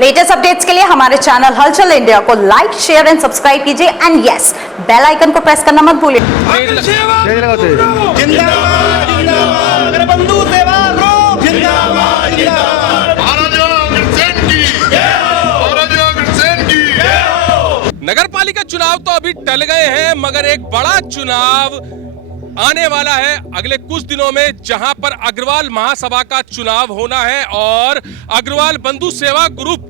Latest updates के लिए हमारे चैनल हलचल इंडिया को लाइक, शेयर एंड सब्सक्राइब कीजिए एंड यस, बेल आइकन को प्रेस करना मत भूलिए। नगर पालिका चुनाव तो अभी टल गए हैं, मगर एक बड़ा चुनाव आने वाला है अगले कुछ दिनों में, जहां पर अग्रवाल महासभा का चुनाव होना है और अग्रवाल बंधु सेवा ग्रुप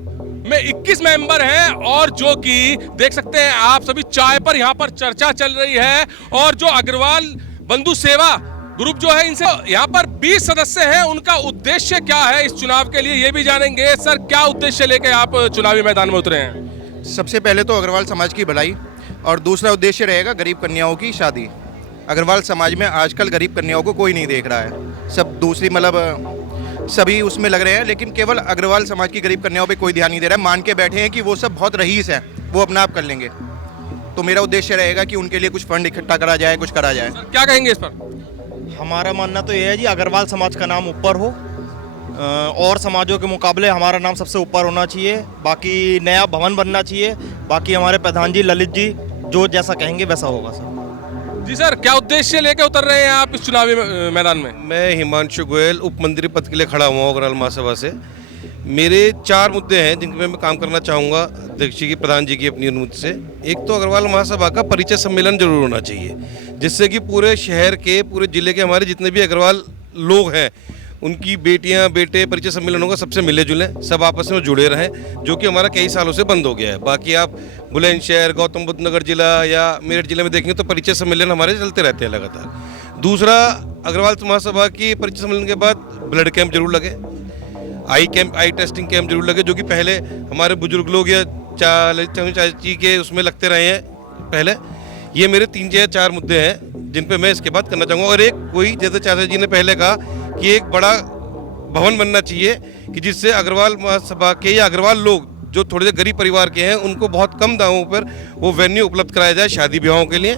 में 21 मेंबर हैं और जो कि देख सकते हैं आप सभी चाय पर यहां पर चर्चा चल रही है। और जो अग्रवाल बंधु सेवा ग्रुप जो है, इनसे यहाँ पर 20 सदस्य हैं, उनका उद्देश्य क्या है इस चुनाव के लिए ये भी जानेंगे। सर, क्या उद्देश्य लेके आप चुनावी मैदान में उतरे हैं? सबसे पहले तो अग्रवाल समाज की भलाई और दूसरा उद्देश्य रहेगा गरीब कन्याओं की शादी। अग्रवाल समाज में आजकल गरीब कन्याओं को कोई नहीं देख रहा है, सब दूसरी मतलब सभी उसमें लग रहे हैं, लेकिन केवल अग्रवाल समाज की गरीब कन्याओं पे कोई ध्यान नहीं दे रहा है। मान के बैठे हैं कि वो सब बहुत रईस हैं, वो अपना आप कर लेंगे। तो मेरा उद्देश्य रहेगा कि उनके लिए कुछ फंड इकट्ठा करा जाए, कुछ करा जाए। क्या कहेंगे इस पर? हमारा मानना तो ये है जी, अग्रवाल समाज का नाम ऊपर हो और समाजों के मुकाबले हमारा नाम सबसे ऊपर होना चाहिए। बाकी नया भवन बनना चाहिए, बाकी हमारे प्रधान जी ललित जी जो जैसा कहेंगे वैसा होगा सर। जी सर, क्या उद्देश्य लेके उतर रहे हैं आप इस चुनावी मैदान में? मैं हिमांशु गोयल उप मंत्री पद के लिए खड़ा हुआ हूँ अग्रवाल महासभा से। मेरे 4 मुद्दे हैं जिन पे मैं काम करना चाहूँगा अध्यक्ष जी की, प्रधान जी की अपनी अनुमति से। एक तो अग्रवाल महासभा का परिचय सम्मेलन जरूर होना चाहिए, जिससे कि पूरे शहर के, पूरे जिले के हमारे जितने भी अग्रवाल लोग हैं, उनकी बेटियां बेटे परिचय सम्मेलन होगा, सबसे मिले जुले, सब आपस में जुड़े रहें, जो कि हमारा कई सालों से बंद हो गया है। बाकी आप बुलंदशहर, गौतम बुद्ध नगर जिला या मेरठ जिले में देखेंगे तो परिचय सम्मेलन हमारे चलते रहते हैं लगातार। दूसरा, अग्रवाल महासभा की परिचय सम्मेलन के बाद ब्लड कैंप जरूर लगे, आई टेस्टिंग कैंप जरूर लगे, जो कि पहले हमारे बुजुर्ग लोग या चाची के उसमें लगते रहे हैं पहले। ये मेरे 3 या 4 मुद्दे हैं जिन पे मैं इसके बाद करना चाहूँगा। और एक कोई, जैसे चाचा जी ने पहले कहा कि एक बड़ा भवन बनना चाहिए कि जिससे अग्रवाल महासभा के या अग्रवाल लोग जो थोड़े से गरीब परिवार के हैं, उनको बहुत कम दामों पर वो वेन्यू उपलब्ध कराया जाए शादी ब्याहों के लिए,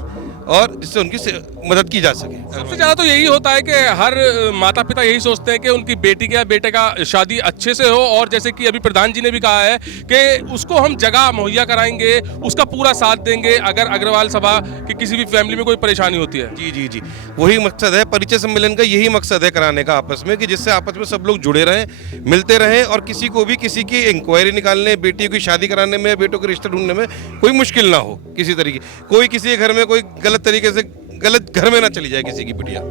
और जिससे उनकी मदद की जा सके। सबसे ज़्यादा तो यही होता है कि हर माता पिता यही सोचते हैं कि उनकी बेटी का या बेटे का शादी अच्छे से हो, और जैसे कि अभी प्रधान जी ने भी कहा है कि उसको हम जगह मुहैया कराएंगे, उसका पूरा साथ देंगे अगर अग्रवाल सभा की किसी भी फैमिली में कोई परेशानी होती है। जी जी जी, वही मकसद है परिचय सम्मेलन का, यही मकसद है कराने का आपस में, कि जिससे आपस में सब लोग जुड़े रहें, मिलते रहें, और किसी को भी किसी की इंक्वायरी निकालने, बेटी की शादी कराने में, बेटों के रिश्ते ढूंढने में कोई मुश्किल ना हो किसी तरीके। कोई किसी के घर में कोई गलत तरीके से गलत घर में ना चली जाए किसी की बिटिया।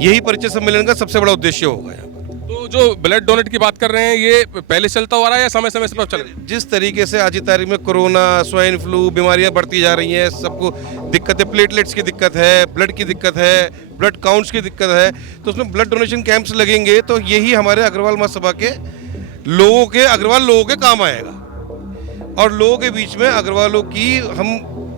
यही परिचय सम्मेलन का सबसे बड़ा उद्देश्य होगा। तो जो ब्लड डोनेट की बात कर रहे हैं, ये पहले चलता आ रहा है या समय समय से चल रहा है? जिस तरीके से आज की तारीख में कोरोना, स्वाइन फ्लू बीमारियां बढ़ती जा रही हैं, सबको दिक्कत है, प्लेटलेट्स की दिक्कत है, ब्लड की दिक्कत है, ब्लड काउंट्स की दिक्कत है, तो उसमें ब्लड डोनेशन कैंप्स लगेंगे, तो यही हमारे अग्रवाल महासभा के लोगों के, अग्रवाल लोगों के काम आएगा। और लोगों के बीच में अग्रवालों की,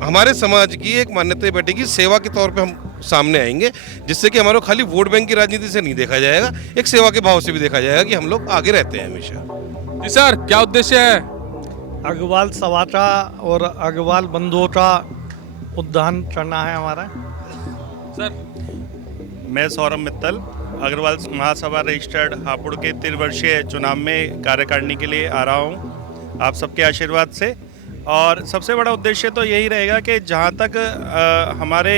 हमारे समाज की एक मान्यता बैठेगी, सेवा के तौर पे हम सामने आएंगे, जिससे कि हमारा खाली वोट बैंक की राजनीति से नहीं देखा जाएगा, एक सेवा के भाव से भी देखा जाएगा कि हम लोग आगे रहते हैं हमेशा। जी सर, क्या उद्देश्य है? अग्रवाल समाजा और अग्रवाल बंधुओं का उद्धान करना है हमारा। सर, मैं सौरभ मित्तल अग्रवाल महासभा रजिस्टर्ड हापुड़ के 3 वर्षीय चुनाव में कार्य करने के लिए आ रहा हूँ आप सबके आशीर्वाद से। और सबसे बड़ा उद्देश्य तो यही रहेगा कि जहाँ तक हमारे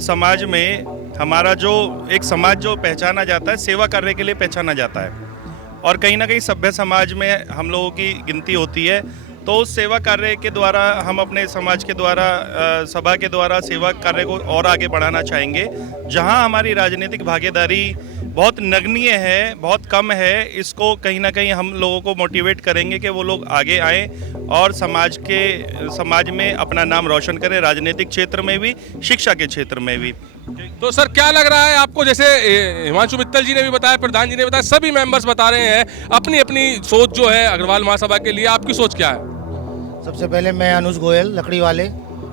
समाज में हमारा जो एक समाज जो पहचाना जाता है, सेवा करने के लिए पहचाना जाता है, और कहीं ना कहीं सभ्य समाज में हम लोगों की गिनती होती है, तो उस सेवा कार्य के द्वारा हम अपने समाज के द्वारा, सभा के द्वारा सेवा कार्य को और आगे बढ़ाना चाहेंगे। जहां हमारी राजनीतिक भागीदारी बहुत नगण्य है, बहुत कम है, इसको कहीं ना कहीं हम लोगों को मोटिवेट करेंगे कि वो लोग आगे आएँ और समाज में अपना नाम रोशन करें, राजनीतिक क्षेत्र में भी, शिक्षा के क्षेत्र में भी। तो सर, क्या लग रहा है आपको? जैसे हिमांशु मित्तल जी ने भी बताया, प्रधान जी ने बताया, सभी मेंबर्स बता रहे हैं अपनी अपनी सोच जो है अग्रवाल महासभा के लिए, आपकी सोच क्या है? सबसे पहले मैं अनुज गोयल लकड़ी वाले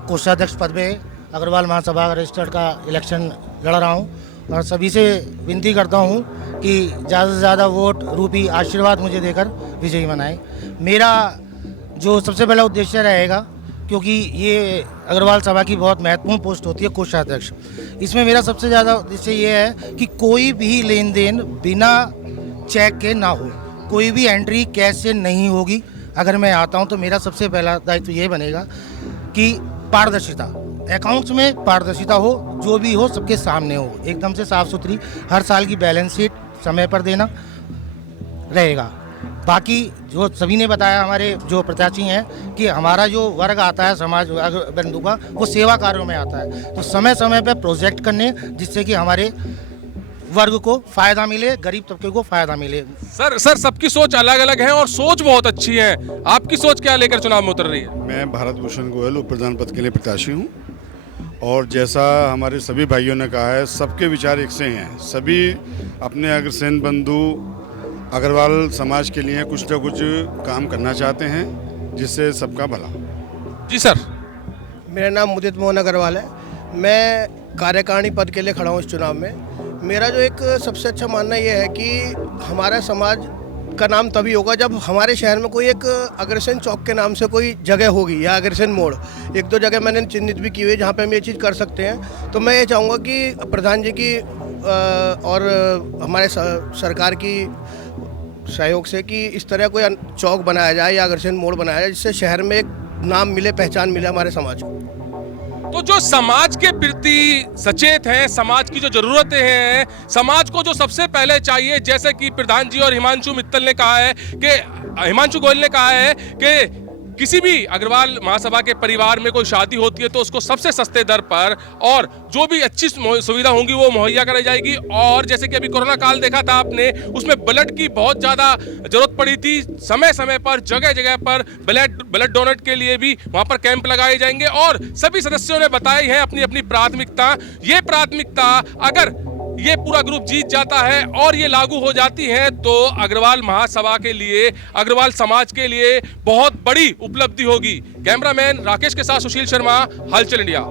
कोषाध्यक्ष पद में अग्रवाल महासभा रजिस्टर्ड का इलेक्शन लड़ रहा हूं, और सभी से विनती करता हूं कि ज़्यादा से ज़्यादा वोट रूपी आशीर्वाद मुझे देकर विजयी बनाएं। मेरा जो सबसे पहला उद्देश्य रहेगा, क्योंकि ये अग्रवाल सभा की बहुत महत्वपूर्ण पोस्ट होती है कोषाध्यक्ष, इसमें मेरा सबसे ज़्यादा उद्देश्य ये है कि कोई भी लेन देन बिना चेक के ना हो, कोई भी एंट्री कैश से नहीं होगी, अगर मैं आता हूं तो मेरा सबसे पहला दायित्व ये बनेगा कि पारदर्शिता, अकाउंट्स में पारदर्शिता हो, जो भी हो सबके सामने हो, एकदम से साफ सुथरी, हर साल की बैलेंस शीट समय पर देना रहेगा। बाकी जो सभी ने बताया, हमारे जो प्रत्याशी हैं, कि हमारा जो वर्ग आता है समाज बंधु का, वो सेवा कार्यों में आता है, तो समय समय पर प्रोजेक्ट करने, जिससे कि हमारे वर्ग को फायदा मिले, गरीब तबके को फायदा मिले। सर सबकी सोच अलग अलग है और सोच बहुत अच्छी है। आपकी सोच क्या लेकर चुनाव में उतर रही है? मैं भारत भूषण गोयल उप प्रधान पद के लिए प्रत्याशी हूँ, और जैसा हमारे सभी भाइयों ने कहा है, सबके विचार एक से हैं। सभी अपने अग्रसेन बंधु अग्रवाल समाज के लिए कुछ न कुछ काम करना चाहते हैं, जिससे सबका भला। जी सर। मेरा नाम मुदित मोहन अग्रवाल है। मैं कार्यकारिणी पद के लिए खड़ा हूँ इस चुनाव में। मेरा जो एक सबसे अच्छा मानना ये है कि हमारा समाज का नाम तभी होगा जब हमारे शहर में कोई एक अग्रसेन चौक के नाम से कोई जगह होगी, या अग्रसेन मोड़। एक दो जगह मैंने चिन्हित भी की हुई है जहाँ पे हम ये चीज़ कर सकते हैं। तो मैं ये चाहूँगा कि प्रधान जी की और हमारे सरकार की सहयोग से कि इस तरह कोई चौक बनाया जाए या अग्रसेन मोड़ बनाया जाए, जिससे शहर में एक नाम मिले, पहचान मिले हमारे समाज को। तो जो समाज के प्रति सचेत हैं, समाज की जो जरूरतें हैं, समाज को जो सबसे पहले चाहिए, जैसे कि प्रधान जी और हिमांशु मित्तल ने कहा है कि हिमांशु गोयल ने कहा है कि किसी भी अग्रवाल महासभा के परिवार में कोई शादी होती है तो उसको सबसे सस्ते दर पर और जो भी अच्छी सुविधा होंगी वो मुहैया कराई जाएगी। और जैसे कि अभी कोरोना काल देखा था आपने, उसमें ब्लड की बहुत ज़्यादा जरूरत पड़ी थी। समय समय पर जगह जगह पर ब्लड डोनेट के लिए भी वहाँ पर कैंप लगाए जाएंगे। और सभी सदस्यों ने बताई है अपनी अपनी प्राथमिकता। ये प्राथमिकता अगर ये पूरा ग्रुप जीत जाता है और ये लागू हो जाती है तो अग्रवाल महासभा के लिए, अग्रवाल समाज के लिए बहुत बड़ी उपलब्धि होगी। कैमरामैन राकेश के साथ सुशील शर्मा, हलचल इंडिया।